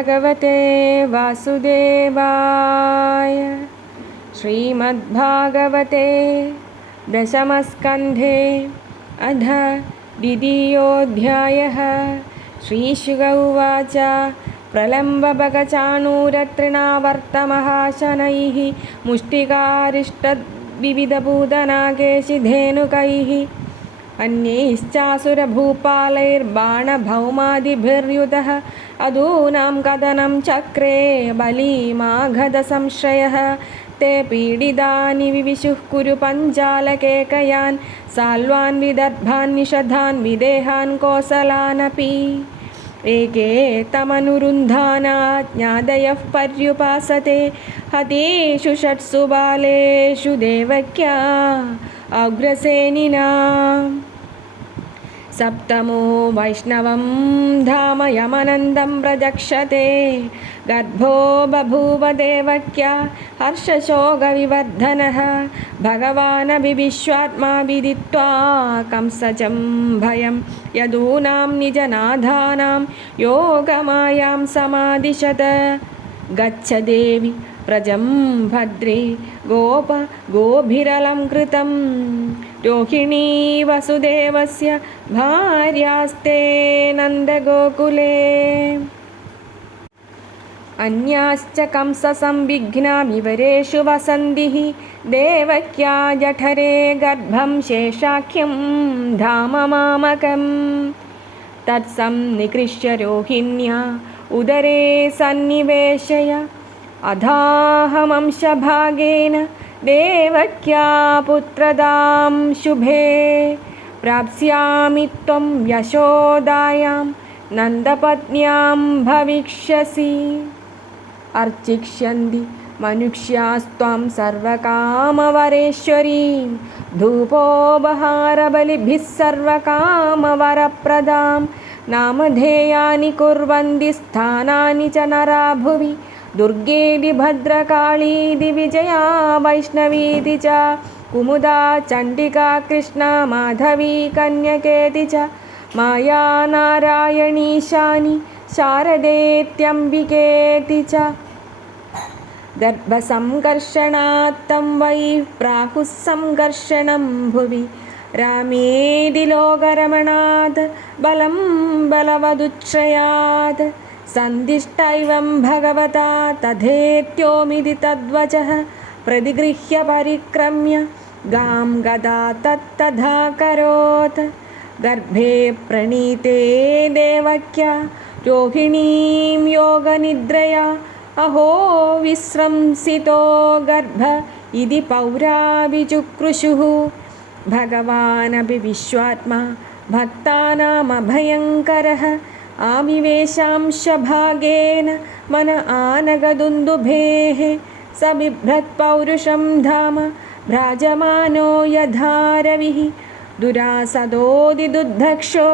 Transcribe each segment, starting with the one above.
भगवते वासुदेवाय। श्रीमद्भागवते दशमस्कन्धे अध द्वितीयोऽध्यायः। श्रीशुक उवाच प्रलम्बबकचाणूरतृणावर्तमहाशनैः मुष्टिकारिष्टद्विविधभूतनागेशिधेनुकैः अन्यैश्चासुरभूपालैर्बाणभौमादिभिर्युतः अदूनां कदनं चक्रे बलीमाघदसंश्रयः। ते पीडितानि विविशुः कुरु पञ्चालकेकयान् साल्वान् विदर्भान् निषधान् विदेहान् कोसलानपि। एके तमनुरुन्धानाज्ञादयः पर्युपासते हतेषु षट्सु बालेषु देवक्या अग्रसेनिना। सप्तमो वैष्णवं धाम यमनन्दं प्रजक्षते गर्भो बभूव देवक्या हर्षशोकविवर्धनः। भगवानपि विश्वात्मा विदित्वा कंसचं भयं यदूनां निजनाथानां योगमायां समादिशत। गच्छ देवि प्रजं भद्रे गोभिरलङ्कृतं रोहिणी वसुदेवस्य भार्यास्ते नन्दगोकुले। अन्याश्च कंससंविघ्ना विवरेषु वसन्तिः देवक्या जठरे गर्भं शेषाख्यं धाम मामकं तत्सन्निकृष्य रोहिण्या उदरे सन्निवेशय अधाहमंशभागेन देवक्या पुत्रदां शुभे प्राप्स्यामि त्वं यशोदायां नन्दपत्न्यां भविष्यसि। अर्चिष्यन्ति मनुष्यास्त्वां सर्वकामवरेश्वरीं धूपोपहारबलिभिः सर्वकामवरप्रदां नामधेयानि कुर्वन्ति स्थानानि च नरा भुवि दुर्गेति भद्रकाळीति विजया वैष्णवीति च कुमुदा चण्डिका कृष्णा माधवी कन्यकेति च माया नारायणीशानि शारदेत्यम्बिकेति च। गर्भसंकर्षणात्तं वै प्राहुः संकर्षणं भुवि रामेदि लोकरमणात् बलं बलवदुच्छ्रयात् सन्दिष्टैवं भगवता तथेत्योमिति तद्वचः प्रतिगृह्य परिक्रम्य गां गदा तत्तथाकरोत्। गर्भे प्रणीते देवक्या रोहिणीं योगनिद्रया अहो विस्रंसितो गर्भ इति पौरा विचुक्रुषुः। भगवानपि विश्वात्मा भक्तानामभयङ्करः आविवेशांशभागेन मन आनगदुन्दुभेः स बिभ्रत्पौरुषं धाम भ्राजमानो यथा रविः दुरासदोदिदुद्धक्षो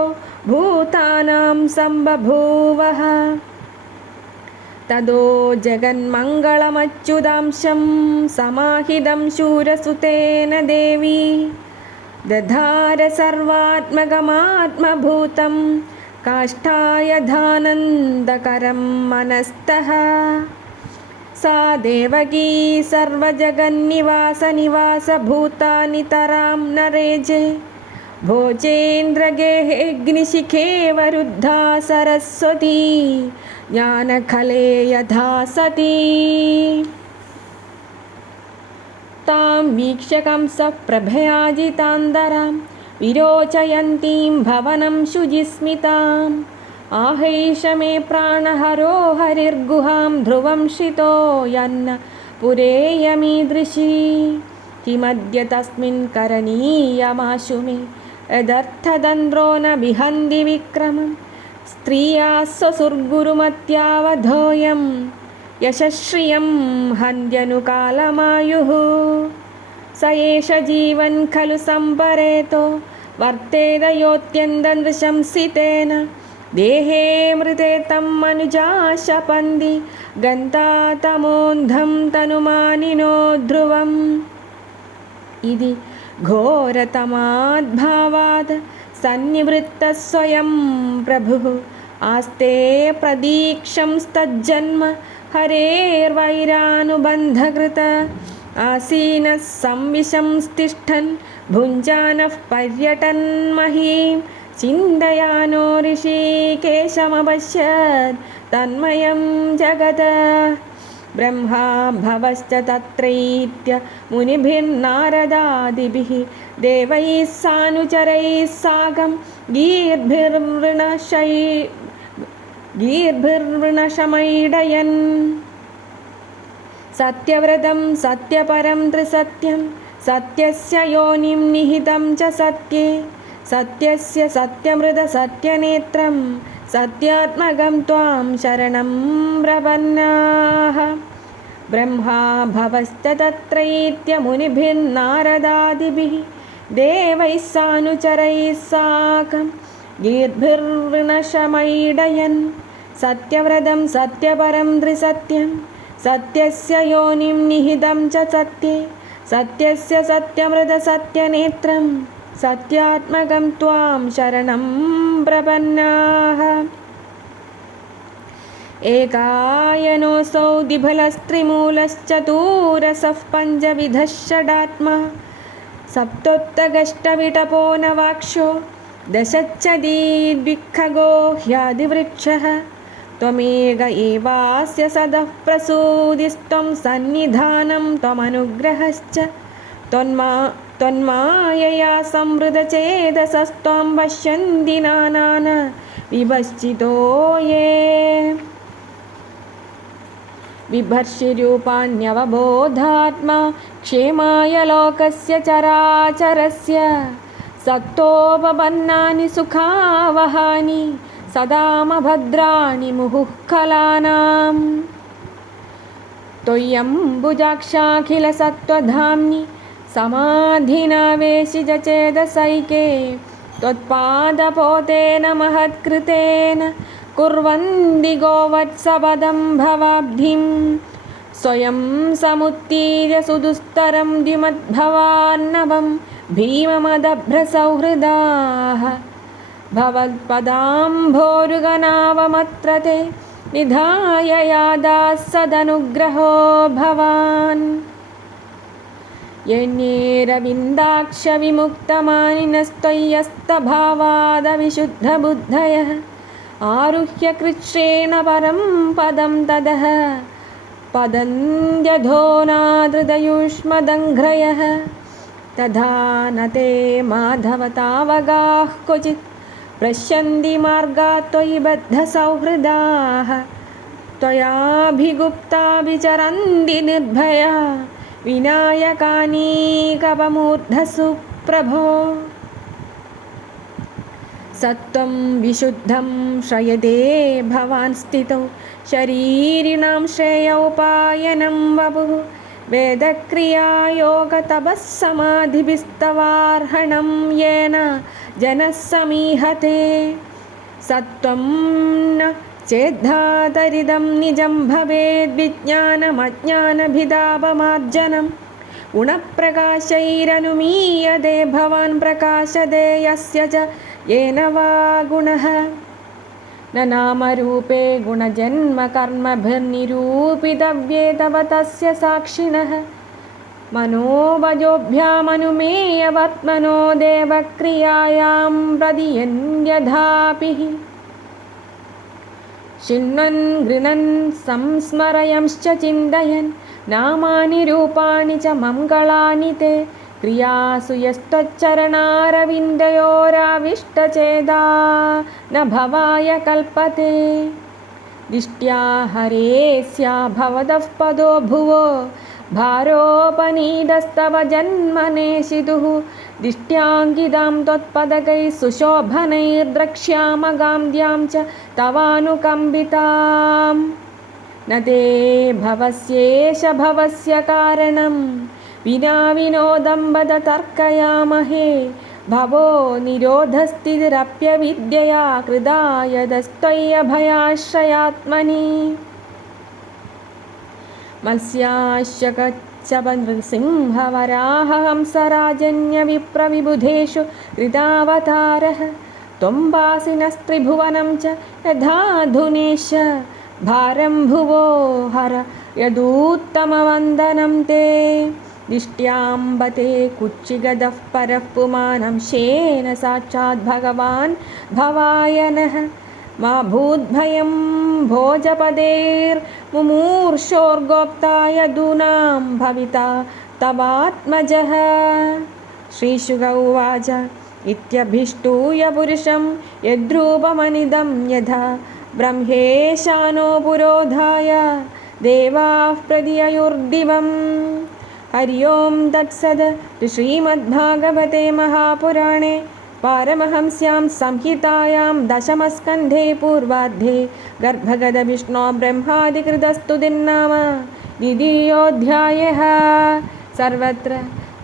भूतानां सम्बभूवः। तदो जगन्मङ्गलमच्युतांशं समाहितं शूरसुतेन देवी दधार सर्वात्मकमात्मभूतं काष्ठायधानन्दकरं मनस्तः। सा देवकी सर्वजगन्निवासभूतानितरां नरेजे भोजेन्द्रगेहेऽग्निशिखे वरुद्धा सरस्वती ज्ञानखले यथा सती। तां वीक्ष्य कंसः प्रभयाजितान्दरां विरोचयन्तीं भवनं शुचिस्मिताम् आहैष मे प्राणहरो हरिर्गुहां ध्रुवं श्रितो यन्न पुरेयमीदृशी। किमद्य तस्मिन् करणीयमाशु मे यदर्थतन्द्रो न विहन्ति विक्रमं स्त्रियाः स्वसुर्गुरुमत्यावधोऽयं यशश्रियं हन्त्यनुकालमायुः। स एष जीवन् खलु सम्परेतो वर्तेत योऽत्यन्तनृशंसितेन देहे मृते तं मनुजा शपन्ति गन्तातमोऽन्धं तनुमानिनो ध्रुवम्। इति घोरतमाद्भावात् सन्निवृत्तः स्वयं प्रभुः आस्ते प्रदीक्षंस्तज्जन्म हरेर्वैरानुबन्धकृत आसीनः संविशंस्तिष्ठन् भुञ्जानः पर्यटन् महीं चिन्तयानो ऋषिकेशमपश्यत् तन्मयं जगत् ब्रह्मा भवश्च तत्रैत्य मुनिभिर्नारदादिभिः देवैः सानुचरैः साकं गीर्भिर्वृणशमैडयन् सत्यव्रतं सत्यपरं त्रिसत्यं सत्यस्य योनिं निहितं च सत्ये सत्यस्य सत्यमृतसत्यनेत्रं सत्यात्मकं त्वां शरणं प्रपन्नाः ब्रह्मा भवश्च तत्रैत्य मुनिभिर्नारदादिभिः देवैः सानुचरैः साकं गीर्भिर्वृणशमैडयन् सत्यव्रतं सत्यपरं त्रिसत्यं सत्यस्य योनिं निहितं च सत्ये सत्यस्य सत्यमृतसत्यनेत्रं सत्यात्मकं त्वां शरणं प्रपन्नाः एकायनोऽसौ द्विफलस्त्रिमूलश्चतुरसः पञ्चविधः षडात्मा सप्तोत्तगष्टविटपो नवाक्षो दशच्चदीद्विखगो ह्यादिवृक्षः त्वमेक एवास्य सदः प्रसूदिस्त्वं सन्निधानं त्वमनुग्रहश्च त्वन्मायया संवृतचेतसस्त्वां पश्यन्ति नानान विभश्चितो ये बिभर्षिरूपाण्यवबोधात्मा क्षेमाय लोकस्य चराचरस्य सत्तोपपन्नानि सुखावहानि सदामभद्राणि मुहुःखलानां त्वय्यम्बुजाक्षाखिलसत्त्वधाम्नि समाधिनावेशिजचेदसैके त्वत्पादपोतेन महत्कृतेन कुर्वन्ति गोवत्सपदं भवाब्धिं स्वयं समुत्तीर्य सुदुस्तरं द्विमद्भवार्णवं भीममदभ्रसौहृदाः भवत्पदाम्भोरुगनावमत्र ते निधाय यादाः सदनुग्रहो भवान् यण्येरविन्दाक्षविमुक्तमानिनस्त्वय्यस्तभावादविशुद्धबुद्धयः आरुह्य कृच्छ्रेण परं पदं ततः पदन्त्यधोनादृदयुष्मदङ्घ्रयः तथा न ते माधवतावगाः क्वचित् पश्यन्ति मार्गात् त्वयि बद्धसौहृदाः त्वयाभिगुप्ता विचरन्ति निर्भया विनायकानीकपमूर्धसु प्रभो सत्त्वं विशुद्धं श्रयते भवान् स्थितौ शरीरिणां श्रेयोपायनं वपुः वेदक्रियायोगतपःसमाधिभिस्तवार्हणं येन जनः समीहते सत्त्वं न चेद्धातरिदं निजं भवेद्विज्ञानमज्ञानभिदापमार्जनं गुणप्रकाशैरनुमीयते भवान् प्रकाशते यस्य च येन वा गुणः न नामरूपे गुणजन्मकर्मभिर्निरूपितव्ये तव तस्य साक्षिणः मनोवजोभ्यामनुमेयवर्त्मनो देवक्रियायां प्रतियन्यधापिः शृण्वन् गृणन् संस्मरयंश्च चिन्तयन् नामानि रूपाणि च मङ्गलानि ते क्रियासु यस्त्वच्चरणारविन्दयोराविष्टचेदा न भवाय कल्पते दिष्ट्या हरेस्या भवतः पदो भुवो भारोपनीतस्तव जन्मनेशितुः दिष्ट्याङ्गितां त्वत्पदकैः सुशोभनैर्द्रक्ष्यामगां च तवानुकम्बिताम् न ते भवस्येष भवस्य कारणं विना विनोदं वद तर्कयामहे भवो निरोधस्थितिरप्यविद्यया कृदा यदस्त्वय्यभयाश्रयात्मनि मत्स्याश्चकच्चपनृसिंहवराहहंसराजन्यविप्रविबुधेषु कृतावतारः त्वं वासिनस्त्रिभुवनं च यथाधुनेश भारं भुवो हर यदुत्तमवन्दनं ते दिष्ट्याम्बते कुच्चिगदः परः पुमानं शेन साक्षात् भगवान् भवायनः मा भूद्भयं भोजपदेर्मुमूर्षोर्गोप्ता यदूनां भविता तवात्मजः। श्रीशुक उवाच इत्यभिष्टूय पुरुषं यद्रूपमनिदं यथा ब्रह्मेशानो पुरोधाय देवाः प्रदिययुर्दिवम्। हरि ओं तत्सद् श्रीमद्भागवते महापुराणे पारमहंस्यां संहितायां दशमस्कन्धे पूर्वार्धे गर्भगदविष्णो ब्रह्मादिकृतस्तुतिर्नाम द्वितीयोऽध्यायः। सर्वत्र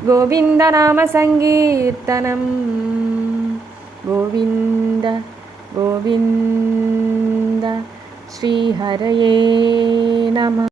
गोविन्दनामसङ्कीर्तनं गोविन्द गोविन्द। श्रीहरये नमः।